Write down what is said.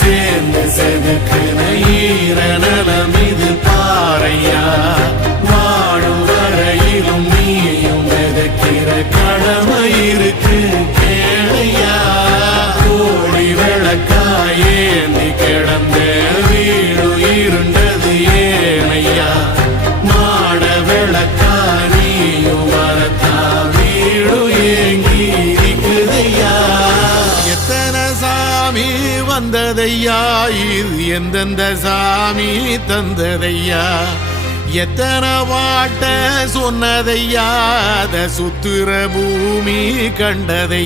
சேர்ந்து செதுக்குன ஈர நலம் இது பாறையா. வாழும் வரையிலும் நீயும் விதைக்கிற கடமை இருக்கு கேளையா. கோழி விளக்காயேந்தி கிடந்த வீடு இருண்டது ஏனையா. மாட விளக்கா நீயும் வரத்தா வீடு ஏங்கி இருக்குதையா. எத்தனை சாமி வந்ததையா, இது எந்தெந்த சாமி தந்ததையா. எத்தனை வாட்ட சொன்னதையா, அத சுத்துற பூமி கண்டதை.